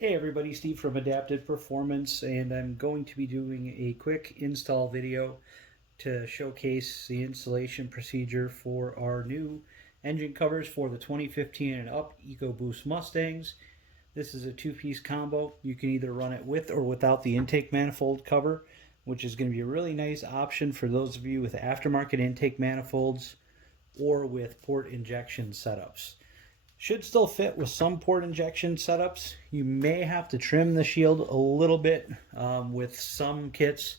Hey everybody, Steve from Adapted Performance, and I'm going to be doing a quick install video to showcase the installation procedure for our new engine covers for the 2015 and up Ecoboost Mustangs. This is a two-piece combo. You can either run it with or without the intake manifold cover, which is going to be a really nice option for those of you with aftermarket intake manifolds or with port injection setups. Should still fit with some port injection setups. You may have to trim the shield a little bit with some kits.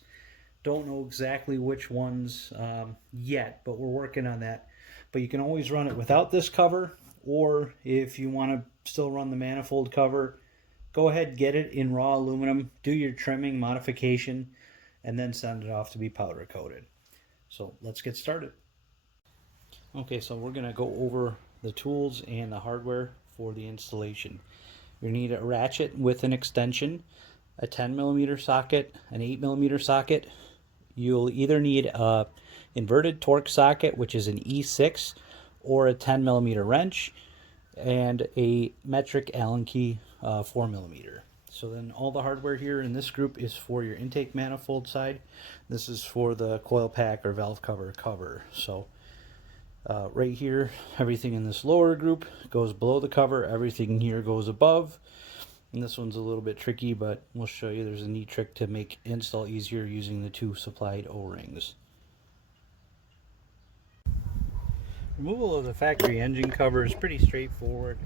Don't know exactly which ones yet, but we're working on that. But you can always run it without this cover, or if you want to still run the manifold cover, go ahead, get it in raw aluminum, do your trimming modification, and then send it off to be powder coated. So let's get started. Okay, so we're going to go over the tools and the hardware for the installation. You need a ratchet with an extension, a 10mm socket, an 8mm socket. You'll either need a inverted torque socket, which is an E6, or a 10mm wrench, and a metric Allen key 4mm. So then all the hardware here in this group is for your intake manifold side. This is for the coil pack or valve cover. So right here, everything in this lower group goes below the cover, everything here goes above. And this one's a little bit tricky, but we'll show you. There's a neat trick to make install easier using the two supplied O-rings. Removal of the factory engine cover is pretty straightforward.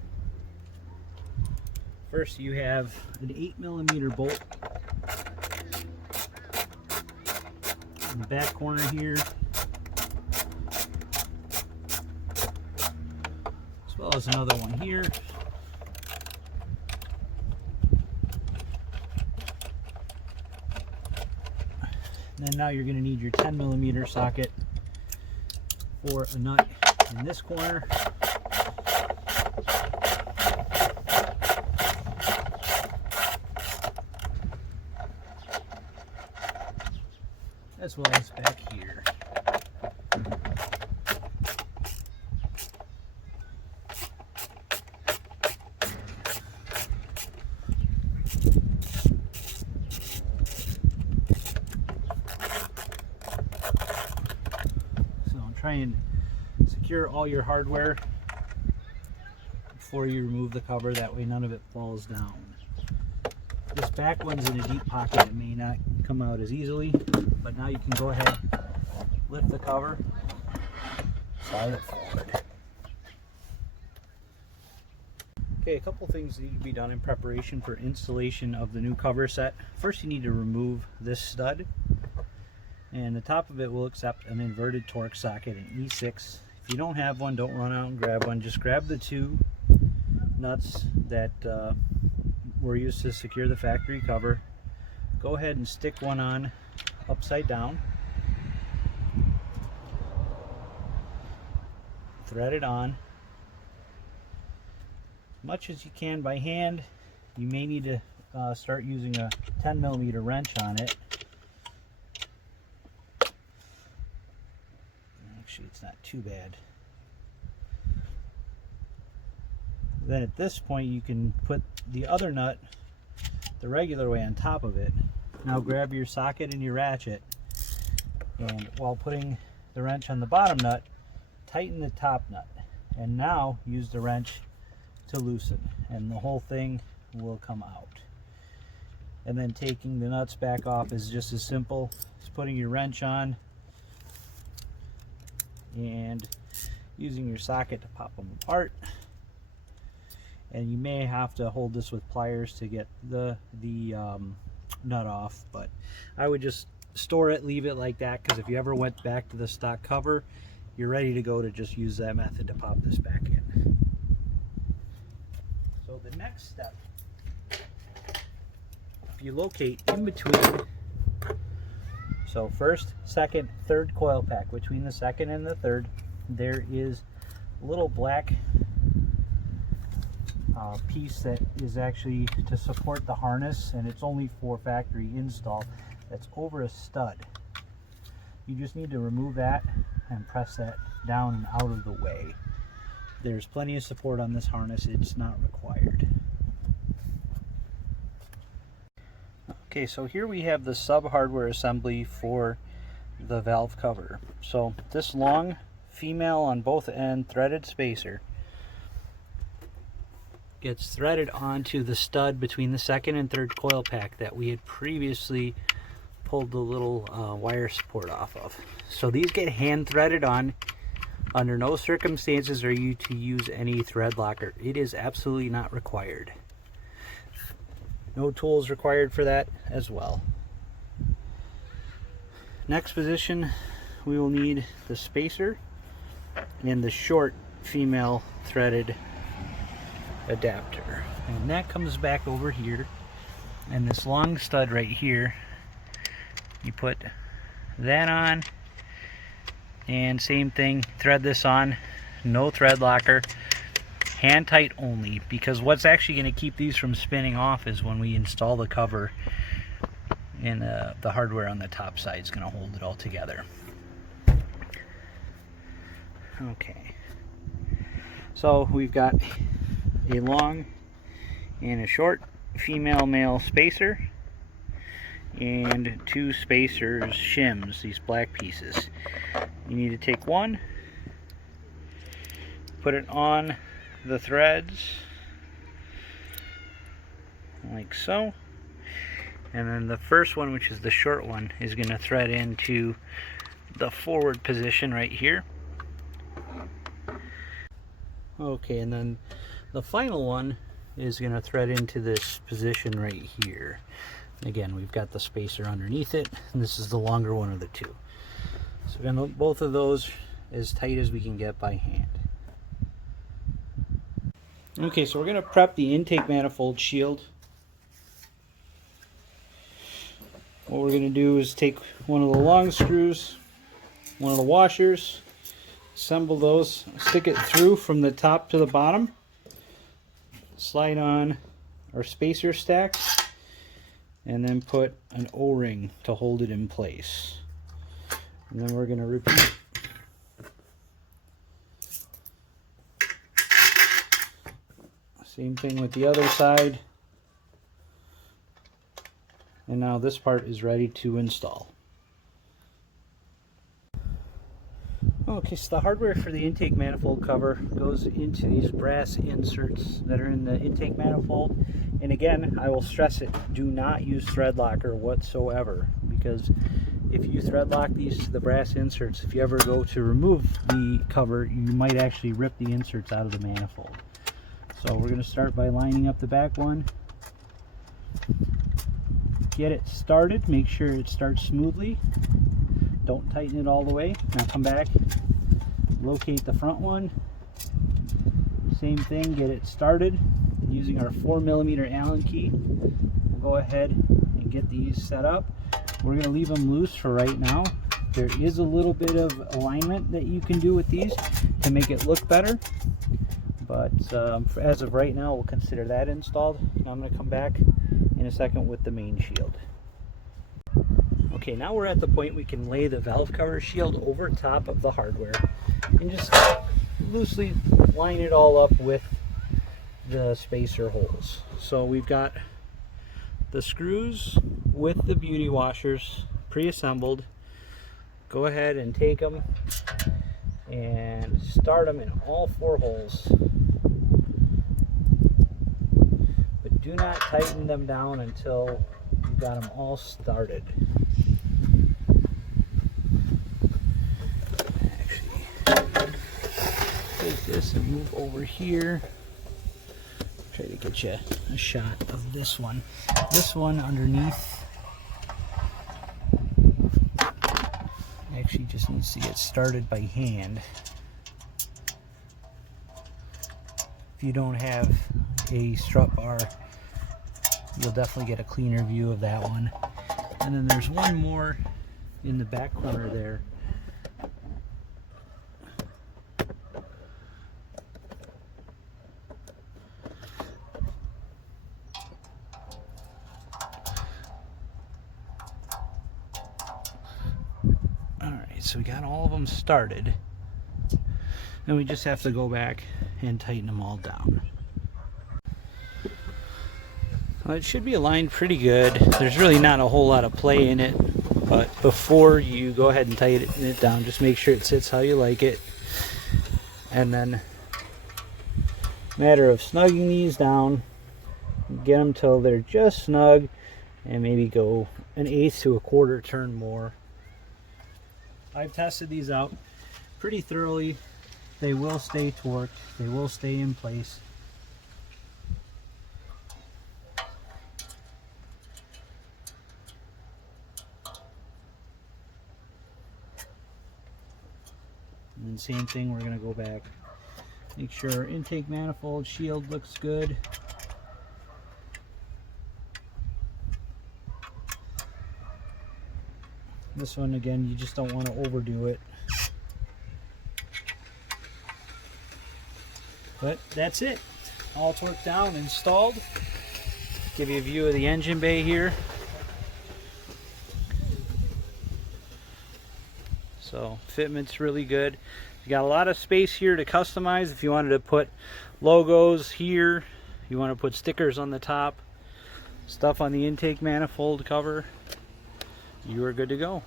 First, you have an 8mm bolt in the back corner here, as well as another one here. And then now you're going to need your 10mm socket for a nut in this corner. As well as back here. Try and secure all your hardware before you remove the cover, that way none of it falls down. This back one's in a deep pocket, it may not come out as easily, but now you can go ahead, lift the cover, slide it forward. Okay, a couple things need to be done in preparation for installation of the new cover set. First, you need to remove this stud, and the top of it will accept an inverted torque socket, an E6. If you don't have one, don't run out and grab one. Just grab the two nuts that were used to secure the factory cover. Go ahead and stick one on upside down. Thread it on as much as you can by hand. You may need to start using a 10mm wrench on it. Actually, it's not too bad. Then at this point, you can put the other nut the regular way on top of it. Now grab your socket and your ratchet, and while putting the wrench on the bottom nut, tighten the top nut, and now use the wrench to loosen, and the whole thing will come out. And then taking the nuts back off is just as simple as putting your wrench on and using your socket to pop them apart. And you may have to hold this with pliers to get the nut off, but I would just store it, leave it like that, because if you ever went back to the stock cover, you're ready to go to just use that method to pop this back in. So the next step, if you locate in between, so first, second, third coil pack, between the second and the third, there is a little black piece that is actually to support the harness, and it's only for factory install. That's over a stud. You just need to remove that and press that down and out of the way. There's plenty of support on this harness, it's not required. Okay, so here we have the sub hardware assembly for the valve cover. So this long female on both end threaded spacer gets threaded onto the stud between the second and third coil pack that we had previously pulled the little wire support off of. So these get hand threaded on. Under no circumstances are you to use any thread locker. It is absolutely not required. No tools required for that as well. Next position, we will need the spacer and the short female threaded adapter. And that comes back over here. And this long stud right here, you put that on, and same thing, thread this on, no thread locker, hand tight only, because what's actually going to keep these from spinning off is when we install the cover, and the hardware on the top side is going to hold it all together. Okay, so we've got a long and a short female male spacer and two spacers shims, these black pieces. You need to take one, put it on the threads like so, and then the first one, which is the short one, is going to thread into the forward position right here. Okay, and then the final one is going to thread into this position right here. Again, we've got the spacer underneath it, and this is the longer one of the two. So we're going to both of those as tight as we can get by hand. Okay, so we're going to prep the intake manifold shield. What we're going to do is take one of the long screws, one of the washers, assemble those, stick it through from the top to the bottom, slide on our spacer stacks, and then put an O-ring to hold it in place. And then we're going to repeat. Same thing with the other side. And now this part is ready to install. Okay, so the hardware for the intake manifold cover goes into these brass inserts that are in the intake manifold. And again, I will stress it, do not use thread locker whatsoever, because if you thread lock the brass inserts, if you ever go to remove the cover, you might actually rip the inserts out of the manifold. So we're going to start by lining up the back one. Get it started, make sure it starts smoothly. Don't tighten it all the way. Now come back, locate the front one. Same thing, get it started. Using our 4mm Allen key, we'll go ahead and get these set up. We're going to leave them loose for right now. There is a little bit of alignment that you can do with these to make it look better. But as of right now, we'll consider that installed. Now I'm going to come back in a second with the main shield. Okay, now we're at the point we can lay the valve cover shield over top of the hardware and just loosely line it all up with the spacer holes. So we've got the screws with the beauty washers pre-assembled. Go ahead and take them and start them in all 4 holes. But do not tighten them down until you've got them all started. Take this and move over here. Try to get you a shot of this one. This one underneath actually just needs to get started by hand. If you don't have a strut bar, you'll definitely get a cleaner view of that one. And then there's one more in the back corner there. So we got all of them started, and we just have to go back and tighten them all down. Well, it should be aligned pretty good. There's really not a whole lot of play in it, but before you go ahead and tighten it down, just make sure it sits how you like it. And then, matter of snugging these down, get them till they're just snug, and maybe go an eighth to a quarter turn more. I've tested these out pretty thoroughly. They will stay torqued, they will stay in place. And then same thing, we're going to go back, make sure our intake manifold shield looks good. This one, again, you just don't want to overdo it. But that's it. All torqued down, installed. Give you a view of the engine bay here. So fitment's really good. You got a lot of space here to customize. If you wanted to put logos here, you want to put stickers on the top, stuff on the intake manifold cover, you are good to go.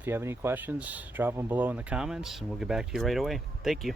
If you have any questions, drop them below in the comments and we'll get back to you right away. Thank you.